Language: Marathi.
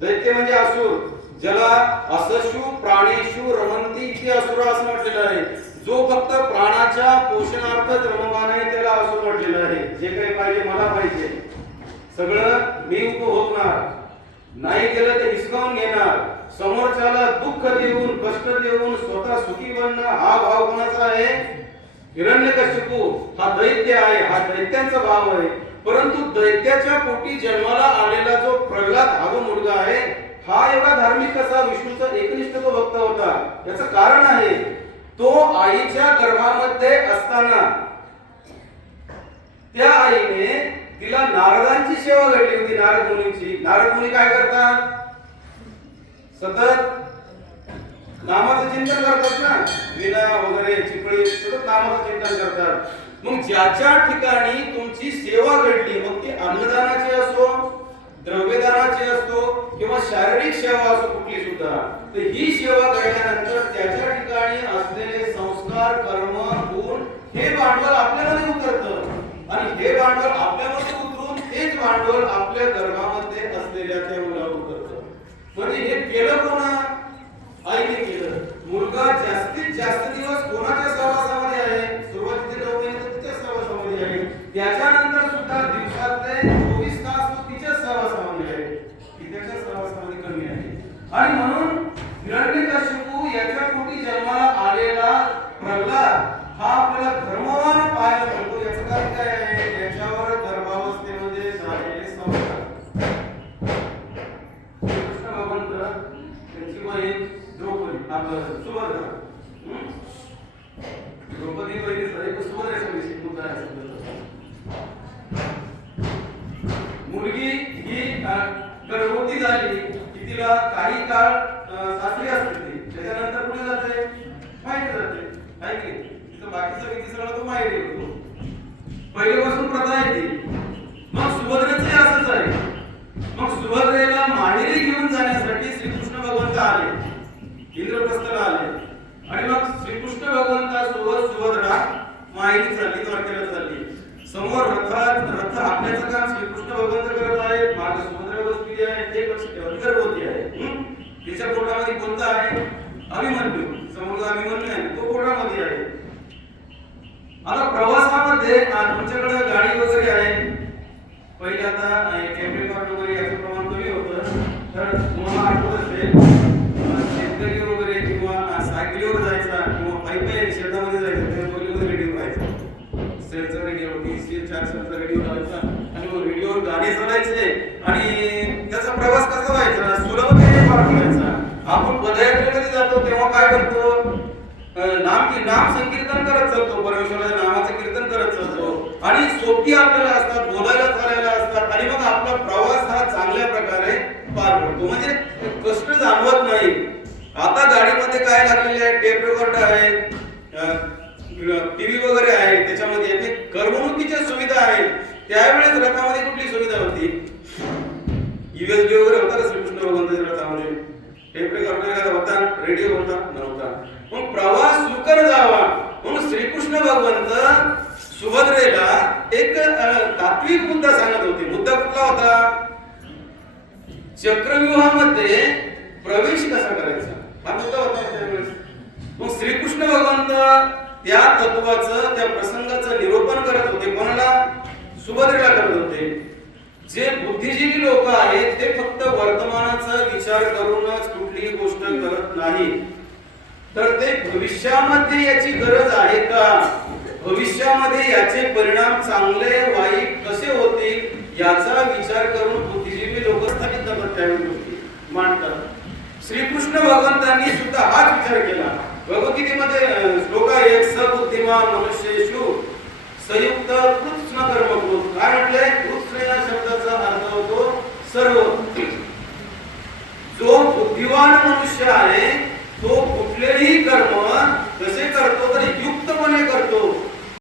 दैत्य म्हणजे असुर, ज्याला असशु प्राणेषु रमंती इति असुर असं म्हटलेलं आहे. जो फक्त प्राणाच्या पोषणार्थच रममाण आहे त्याला असुर म्हटलेलं आहे. जे काही पाहिजे मला पाहिजे, सगळं मी उपभोगणार, नाही केलं तर हिसकावून घेणार, समोरच्याला दुःख देऊन कष्ट देऊन स्वतः सुखी बनणं, हा भाव कोणाचा आहे? हिरण्यकशिपू हा दैत्य आहे, हा दैत्यांचा भाव आहे. परंतु दैत्याच्या पोटी जन्माला आलेला जो प्रल्हाद हा जो मुलगा आहे, हा एवढा धार्मिक कसा? विष्णूचा एकनिष्ठ तो भक्त होता. याचं कारण आहे, तो आईच्या गर्भामध्ये असताना त्या आईने तिला नारदांची सेवा घडली होती, नारद मुनींची. नारद मुनी काय करतात? सतत नामाचं चिंतन करतात ना, विना वगैरे चिपळी सतत नामाचं चिंतन करतात. मग ज्याच्या ठिकाणी तुमची सेवा घडली, मग ती अन्नदानाची असो, द्रव्यदानाची असो किंवा शारीरिक सेवा असो कुठली सुद्धा, तर ही सेवा घडल्यानंतर त्याच्या ठिकाणी असलेले संस्कार कर्म गुण हे भांडवल आपल्यामध्ये उतरतं आणि हे भांडवल आपल्यामध्ये उतरून तेच भांडवल आपल्या गर्भामध्ये असलेल्या त्या मुलावर उतरतं. म्हणजे हे केलं कोणा? आईने केलं. मुलगा जास्तीत जास्त दिवस कोणाच्या सहवासामध्ये आहे? सुरुवातीचे 9 महिने तिच्या सहवासामध्ये आहे. त्याच्यानंतर सुद्धा दिवसातले 24 तास तो तिच्या सहवासामध्ये आहे, तिच्याच्या सहवासामध्ये कमी आहे. आणि म्हणून हिरण्यकशिपू याच्या पोटी जन्माला आलेला प्रल्हाद हा आपल्याला धर्मवान पाहायला मिळतो. याचं कारण काय आहे? त्याच्यावर गर्भावस्थेमध्ये झालेले संस्कार. कृष्ण भगवंत त्यांची बहीण द्रौपदी, आपलं सुभद्रा, द्रौपदी बहिणीचा एक सुभद्रेचा विषय मुद्दा आहे. मुलगी ही गर्भवती झाली की तिला काही काळ सासरी असते, त्याच्यानंतर कुठे जाते? माहेरी जाते, आहे की तिथं बाकीचा विधी सगळा तो माहेरी होतो. पहिल्यापासून प्रथा आहे ती. मग सुभद्रेचे असंच आहे. मग सुभद्रेला माहेरी घेऊन जाण्यासाठी श्रीकृष्ण भगवंत आले, इंद्रप्रस्थाला आले. आणि मग श्रीकृष्ण भगवंतासोबत सुभद्रा माहेरी चालली, द्वारकेला चालली. समोर रथ आपल्याचं काम श्रीकृष्ण भगवंत करत आहेत, मागे सुभद्रा बसलेली आहे. ते लक्ष ठेवा, गर्भवती आहे. तिच्या पोटामध्ये कोणता आहे? अभिमन्यू. समोर अभिमन्यू आहे, तो पोटामध्ये आहे. आता प्रवासामध्ये तुमच्याकडे गाडी वगैरे आहे. पहिले आता टेप रेकॉर्ड वगैरे याचं प्रमाण कमी होतं, तर तुम्हाला आठवत असेल शेतकरी वगैरे किंवा सायकलीवर जायचा किंवा पायी शेतामध्ये जायचं, त्या पहिल्यामध्ये रेडिओ व्हायचा. सेलचा रेडिओ, 400चा रेडिओ लावायचा आणि मग रेडिओवर गाणे चालायचे आणि त्याचा प्रवास कसा व्हायचा? सुलभतेने पार पडायचा. आपण पदयात्रेमध्ये जातो तेव्हा काय करतो? नाम संकीर्तन करत चालतो, परमेश्वराच्या नामाचं कीर्तन करत चालतो आणि सोबती आपल्याला असतात, बोलायला चालायला असतात आणि मग आपला प्रवास हा चांगल्या प्रकारे पार पडतो. म्हणजे कष्ट जाणवत नाही. आता गाडीमध्ये काय लागलेले आहे? टेप रेकॉर्ड आहे, टीव्ही वगैरे आहे, त्याच्यामध्ये करमणुकीच्या सुविधा आहेत. त्यावेळेस रथामध्ये कुठली सुविधा होती? USB वगैरे होता का श्रीकृष्ण भगवंताच्या रथामध्ये? टेप रेकॉर्ड होता, रेडिओ होता, नव्हता. मग प्रवास सुकर जावा म्हणून श्रीकृष्ण भगवंत सुभद्रेला एक तात्विक मुद्दा सांगत होते. मुद्दा कुठला होता? चक्रव्यूहामध्ये प्रवेश कसा करायचा, हा मुद्दा होता त्यावेळेस. मग श्रीकृष्ण भगवंत त्या तत्वाचं, त्या प्रसंगाचं निरूपण करत होते. कोणाला? सुभद्रेला करत होते. जे बुद्धिजीवी लोक आहेत ते फक्त वर्तमानाचा विचार करूनच कुठलीही गोष्ट करत नाही, तर ते भविष्यामध्ये याची गरज आहे का, भविष्यामध्ये याचे परिणाम चांगले वाईट कसे होतील याचा विचार करून बुद्धिजीवी लोक स्थापित करतात, त्या गोष्टी मांडतात. श्रीकृष्ण भगवंतांनी सुद्धा हाच विचार केला. भगवद्गीतेमध्ये श्लोक आहे, एक सबुद्धिमान मनुष्येषु संयुक्त कृत्स्न कर्मकृत. काय म्हटलंय? कृत्स्न या शब्दाचा अर्थ होतो सर्व. जो बुद्धिवान मनुष्य आहे